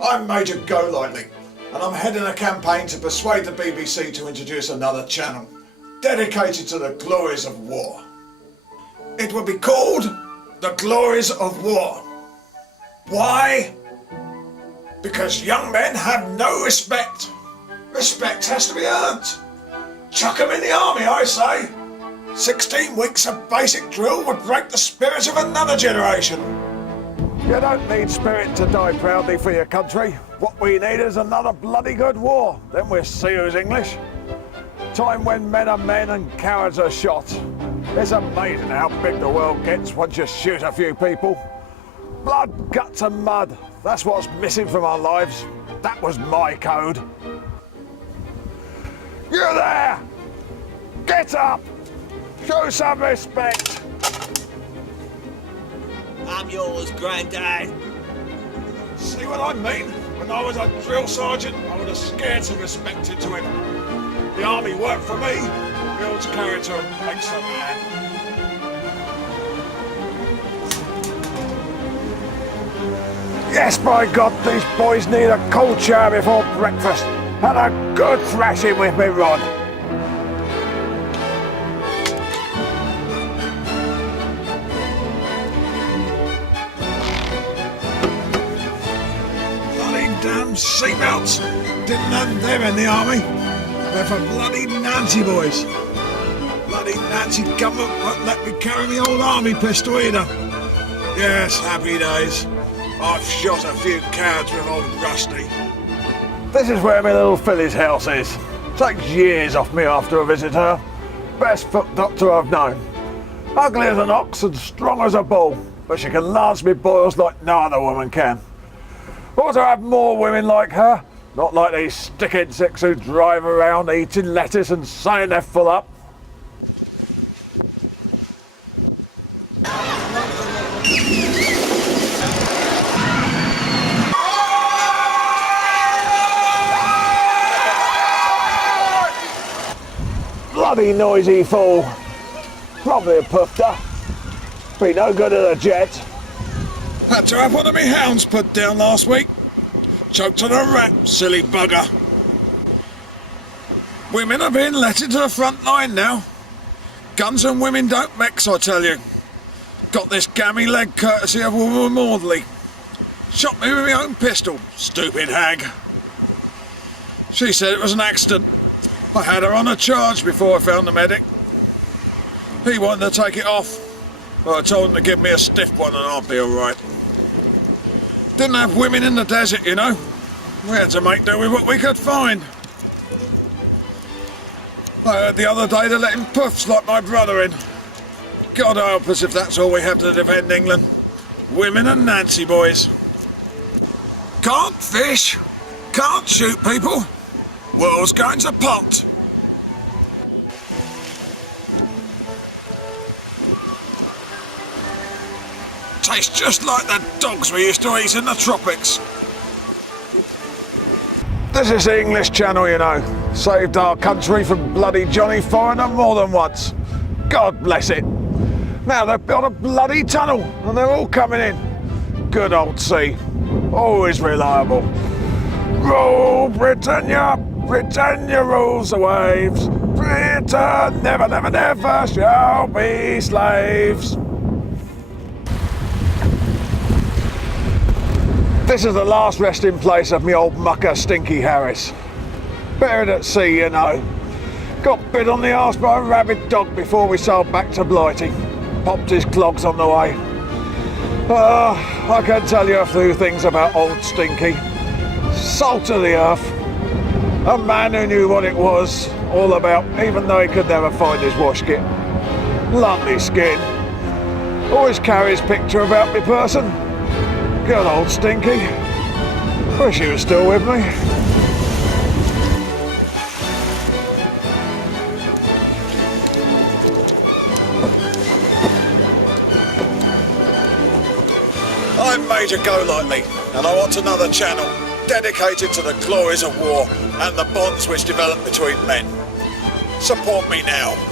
I'm Major Golightly, and I'm heading a campaign to persuade the BBC to introduce another channel dedicated to the glories of war. It will be called The Glories of War. Why? Because young men have no respect. Respect has to be earned. Chuck 'em in the army, I say. 16 weeks of basic drill would break the spirit of another generation. You don't need spirit to die proudly for your country. What we need is another bloody good war. Then we'll see who's English. Time when men are men and cowards are shot. It's amazing how big the world gets once you shoot a few people. Blood, guts and mud. That's what's missing from our lives. That was my code. You there! Get up! Show some respect! I'm yours, Grandad. See what I mean? When I was a drill sergeant, I would have scared some respect into him. The army worked for me, builds character and makes a man. Yes, by God, these boys need a cold shower before breakfast and a good thrashing with me rod. Damn seatbelts! Didn't have them in the army. They're for bloody Nancy boys. Bloody Nancy government won't let me carry my old army pistol either. Yes, happy days. I've shot a few cowards with old Rusty. This is where my little filly's house is. Takes years off me after I visit her. Best foot doctor I've known. Ugly as an ox and strong as a bull, but she can lance me boils like no other woman can. Ought to have more women like her, not like these stick insects who drive around eating lettuce and saying they're full up. Bloody noisy fool. Probably a puffer. Be no good at a jet. Had to have one of me hounds put down last week. Choked on a rat, silly bugger. Women are being let into the front line now. Guns and women don't mix, I tell you. Got this gammy leg courtesy of Woman Maudley. Shot me with my own pistol, stupid hag. She said it was an accident. I had her on a charge before I found the medic. He wanted to take it off. Well, I told him to give me a stiff one and I'll be alright. Didn't have women in the desert, you know. We had to make do with what we could find. I heard the other day they're letting puffs like my brother in. God help us if that's all we have to defend England. Women and Nancy boys. Can't fish, can't shoot people. World's going to pot. Tastes just like the dogs we used to eat in the tropics. This is the English Channel, you know. Saved our country from bloody Johnny Foreigner more than once. God bless it. Now they've built a bloody tunnel and they're all coming in. Good old sea. Always reliable. Rule Britannia! Britannia rules the waves. Britain never, never, never shall be slaves. This is the last resting place of me old mucker Stinky Harris. Buried at sea, you know. Got bit on the arse by a rabid dog before we sailed back to Blighty. Popped his clogs on the way. I can tell you a few things about old Stinky. Salt of the earth. A man who knew what it was all about, even though he could never find his wash kit. Lovely skin. Always carry his picture about me person. Good old Stinky. Wish he was still with me. I'm Major Golightly, and I want another channel dedicated to the glories of war and the bonds which develop between men. Support me now.